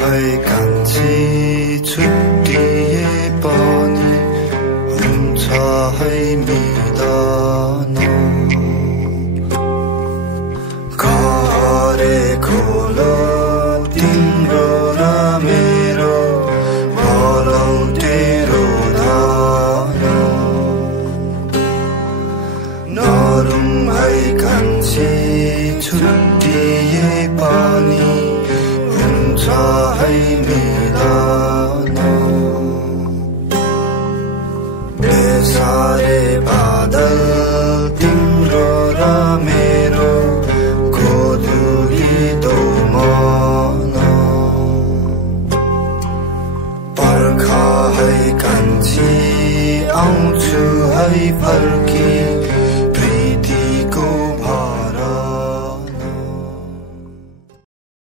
है कान्छी छुट्टिए पनि हुन्छ है मिलन घरे खोलो तिम्रो र मेरो भलौ तेरो धन नरुम है कान्छी छुट्टिए पनि हुन्छ है मिलन बेसारे बादल तिम्रो र मेरो गोधुलीतो मन पर्ख है कान्छी आउँछु है फर्की